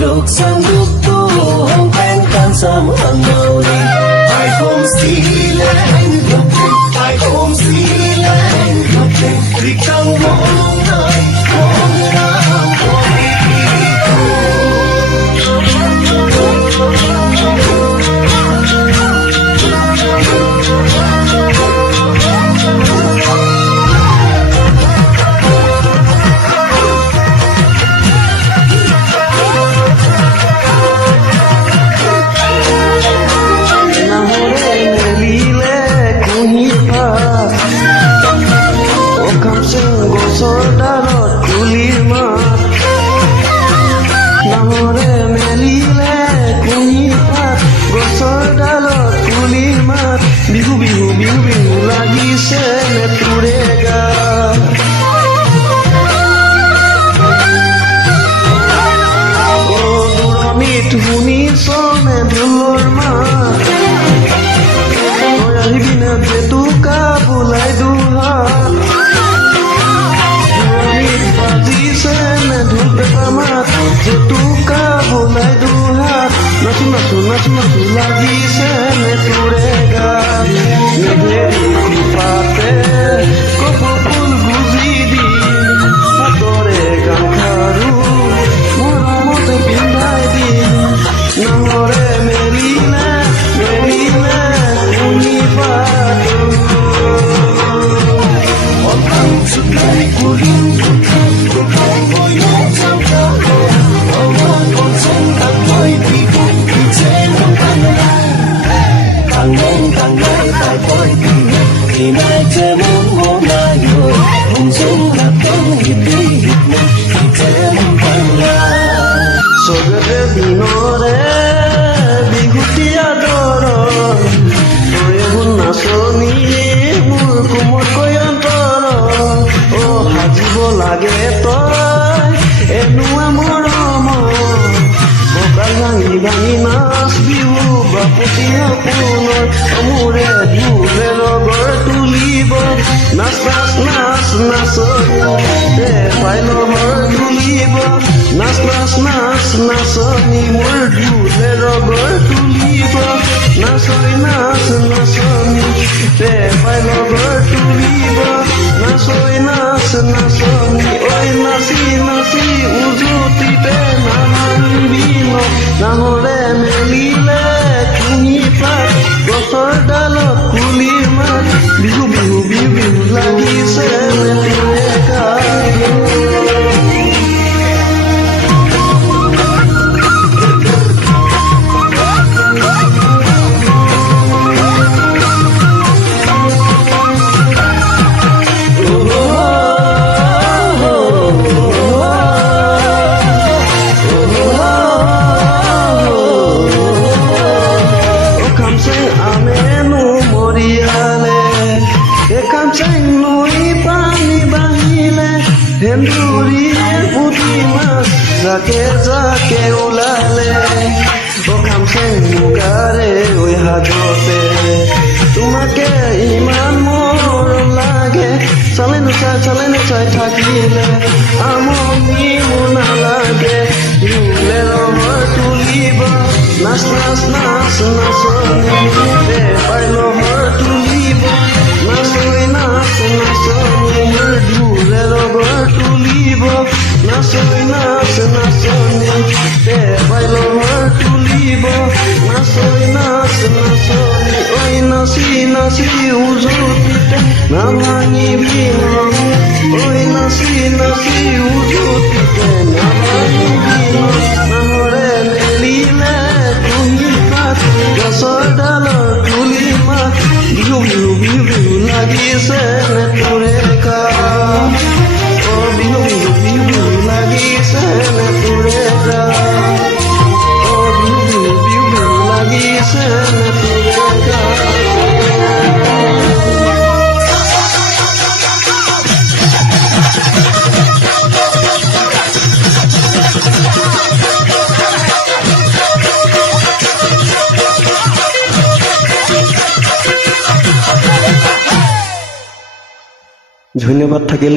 Lục sang đúc tu hồng quen can sam hằng ngầu đi ai không xí lên ngập tình ai không xí lên ngập tình vì trong mong đời mong nam mong Bihu Bihu Bihu Bihu লাগিছে নেতুৰে গান দূৰণিত শুনিছনে ঢোলৰ মাত তই আহিবি নে জেতুকা বোলাই দুহাত দূৰণিত বাজিছে নে ঢোল পেঁপা মাত জেতুকা বোলাই দুহাত নাচো নাচো নাচো নাচো লাগিছে নেতুৰে গান নেধেৰি কৃপাতে কপৌ ফুল গুজি দি হাতৰে গামখাৰু মৰমতে পিন্ধাই দি নহৰে মেলিলে মেলিলে শুনি পাতো অকাং চুকাই কুলিং কুকাং কুকাং বয়ং চাওকা অমান কনচং কাকৈ বিহু ইছে নকাংলা কাংলেং কাংলাই তাই পয় বিহু ইনাই যেমন মনাই হুমসুং হাতং হিপি হিপনি ইছে নকাংলা সগতে দিনৰে বিহুতীয়া দৰ তই শুন নাচনীয়ে মোৰ কোমলকৈ অন্তৰ সাজিব লাগে তই এনুৱা মৰম কঁকাল ভাঙি ভাঙি নাচ বিহু বাপতি সপোনৰ মোৰে ঢোলে লগৰ তুলিব নাচ নাচ নাচ নাচনী পাই লগৰ তুলিব নাচ নাচ নাচ নাচনী মোৰ ঢোলে লগৰ তুলিব নাচই নাচ নাচনী পাই লগৰ তুলিব নাচই নাচ নাচনী ঐ নাচি নাচি উজুতিতে নানানিবি নাহৰে মেলিলে কুঁহি পাত গছৰ ডালত কুলিৰ মাত বিহু বিহু বিহু বিহু লাগিছে নেতুৰে গান হেন্দুৰিয়ে পুঠি মাছ জাকে জাকে ওলালে খামচেং মুগাৰে ঐ হাজতে তোমাকে ইমান মৰম লাগে চালে নোচাই থাকিলে আমনি মোৰ নালাগে ঢোলে ৰঙৰ তুলিব নাচ নাচ নাচ নাচনী পাই লহৰ তুলিব নাচই নাচ নাচনী ঢোলে লগৰ তুলিব নাচই নাচ নাচনী পাই লহৰ তুলিব নাচই নাচ নাচনী ঐ নাচি নাচি উজুতিতে নাভাঙিবি ঐ নাচি নাচি উজুতিতে নাভাঙিবি নহৰে মেলিলে কুঁহি পাত গছৰ ডালৰ তুলি মাত বিহু বিহু বিহু বিহু লাগিছে নেতুৰে গান বিহু বিহু বিহু বিহু লাগিছে নেতুৰে গান বিহু বিহু বিহু বিহু লাগিছে নেতুৰে গান ধন্যবাদ থাকিল।